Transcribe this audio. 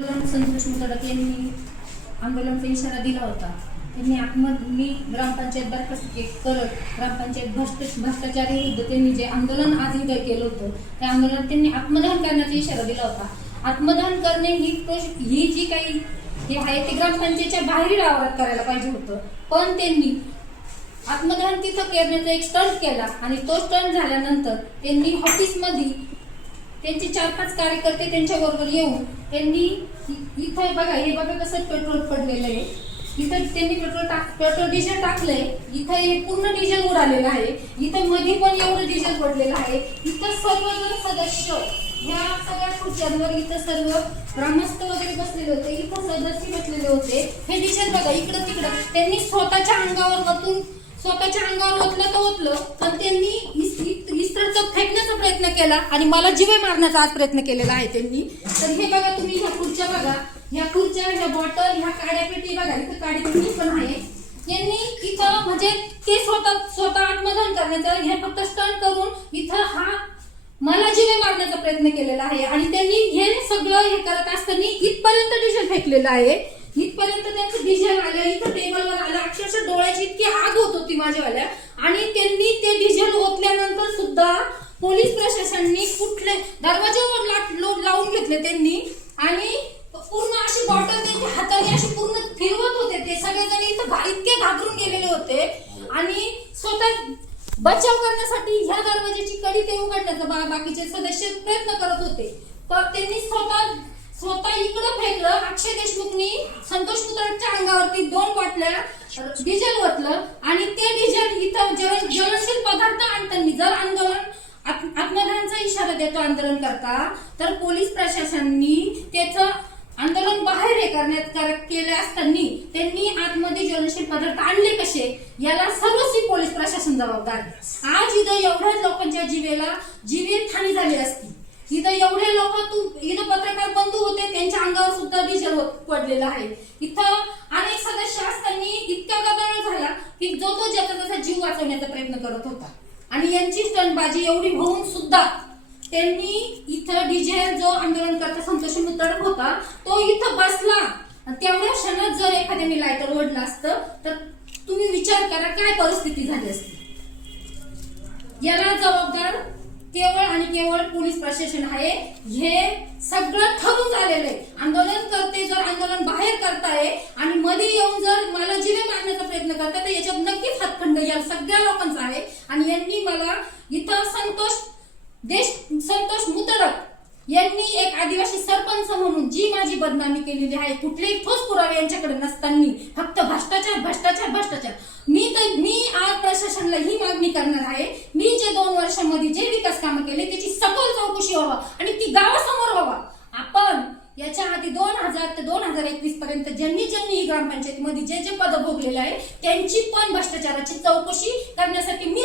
आंदोलन संतोष मुतडक यांनी आंदोलनचा इशारा दिला होता. त्यांनी आत्म मी ग्रामपंचायत बरखास्त करत ग्रामपंचायत भ्रष्ट भ्रष्टाचारी विरुद्ध त्यांनी जे आंदोलन आज इथं केलं होतं त्या आंदोलन त्यांनी आत्मदहन करण्याचा इशारा दिला होता. आत्मदहन करणे ही ही जी काही हे आहे ते ग्रामपंचायतच्या बाहेरील आवारात करायला पाहिजे होतं. पण त्यांनी आत्मदहन तिथं करण्याचा एक स्टंट केला आणि तो स्टंट झाल्यानंतर त्यांनी ऑफिसमध्ये त्यांचे चार पाच कार्यकर्ते त्यांच्या बरोबर येऊन त्यांनी इथं बघा हे बघा कसं पेट्रोल पडलेलं आहे. इथं त्यांनी पेट्रोल टाक पेट्रोल डिझेल टाकलंय. इथं हे पूर्ण डिझेल उडालेलं आहे. इथं मध्ये पण एवढं डिझेल पडलेलं आहे. इथं सर्वजण सदस्य ह्या सगळ्या खुर्च्यांवर इथं सर्व ग्रामस्थ वगैरे बसलेले होते. इथं सदस्य बसलेले होते. हे डिझेल बघा इकडं तिकडं. त्यांनी स्वतःच्या अंगावर वतून स्वतःच्या अंगावर ओतलं तर ओतलं पण त्यांनी इस- फेकण्याचा प्रयत्न केला आणि मला जीवे मारण्याचा आज प्रयत्न केलेला आहे त्यांनी. तर हे बघा तुम्ही ह्या खुर्च्या बघा. ह्या खुर्च्या ह्या बॉटल ह्या काड्या पेटी बघा इथं काडी पेटी पण आहे. यांनी इथं म्हणजे ते स्वतः स्वतः आत्मदहन करण्याचं हे फक्त स्टंट करून इथं हा मला जीवे मारण्याचा प्रयत्न केलेला आहे. आणि त्यांनी हे सगळं हे करत असताना इथपर्यंत डिझेल फेकलेलं आहे. इथपर्यंत त्यांचं डिझेल आलं इथं टेबलवर आलं. अक्षरशः डोळ्याची इतकी आग होत होती माझ्यावाल्या आणि त्यांनी ते डिझेल ओतल्यानंतर सुद्धा पोलीस प्रशासनाने कुठले दरवाजावर लाट लावून घेतले त्यांनी आणि पूर्ण अशी बॉटल त्यांच्या हाताने अशी पूर्ण फिरवत होते. ते सगळेजण इथं इतके घाबरून गेलेले होते. आणि स्वतः बचाव करण्यासाठी ह्या दरवाजाची कडी ते उघडण्याचा बाकीचे सदस्य प्रयत्न करत होते. पण त्यांनी स्वतः स्वतः इकडं फेकलं. अक्षय देशमुखनी संतोष मुत्राच्या अंगावरती दोन बाटल्या डिझेल ओतलं आणि ते डिझेल इथं जेवण ज्वलनशील पदार्थ आणताना जर आंदोलन आत्मदहनचा इशारा देतो आंदोलन करता. तर पोलीस प्रशासनाने त्याचं आंदोलन बाहेर हे करण्यात केलं केले असताना त्यांनी आतमध्ये ज्वलनशील पदार्थ आणले कसे? याला सर्वस्वी पोलीस प्रशासन जबाबदार आज इथं एवढ्या लोकांच्या जीवेला जीवित हानी झाली असती. इथं एवढे लोक तू इथं पत्रकार बंधू होते त्यांच्या अंगावर सुद्धा डिझेल पडलेलं आहे. इथं अनेक सदस्य असताना इतका गदारोळ झाला की जो तो ज्याचा त्याचा जीव वाचवण्याचा प्रयत्न करत होता. आणि यांची स्टंटबाजी एवढी होऊन सुद्धा त्यांनी इथं डीजे जो आंदोलन करता संतोष मुतडक होता तो इथं बसला. तेवढ्या क्षणात जर एखाद्याने लायटर ओढला असतं तर तुम्ही विचार करा काय परिस्थिती झाली असती? याला जबाबदार केवळ आणि केवळ पोलीस प्रशासन आहे. हे सगळं ठरून झालेलं आहे आंदोलन करते जर आंदोलन बाहेर करताय आणि मध्ये येऊन जर मला जिवे मारण्याचा प्रयत्न करताय तर याच्यात नक्कीच हातखंड या सगळ्या लोकांचा आहे आणि यांनी मला इथं संतोष देश संतोष मुतडक यांनी एक आदिवासी सरपंच म्हणून जी माझी बदनामी केलेली आहे कुठलेही ठोस पुरावे यांच्याकडे नसताना फक्त भ्रष्टाचार भ्रष्टाचार भ्रष्टाचार. मी तर मी आज प्रशासनाला ही मागणी करणार आहे मी जे दोन वर्षांमध्ये जे विकास कामं केले त्याची सखोल चौकशी व्हावा आणि ती गावासमोर व्हावा. आपण याच्या आधी दोन हजार ते दोन हजार एकवीस पर्यंत ज्यांनी ज्यांनी ग्रामपंचायतीमध्ये जे जे पद भोगलेले आहे त्यांची पण भ्रष्टाचाराची चौकशी करण्यासाठी मी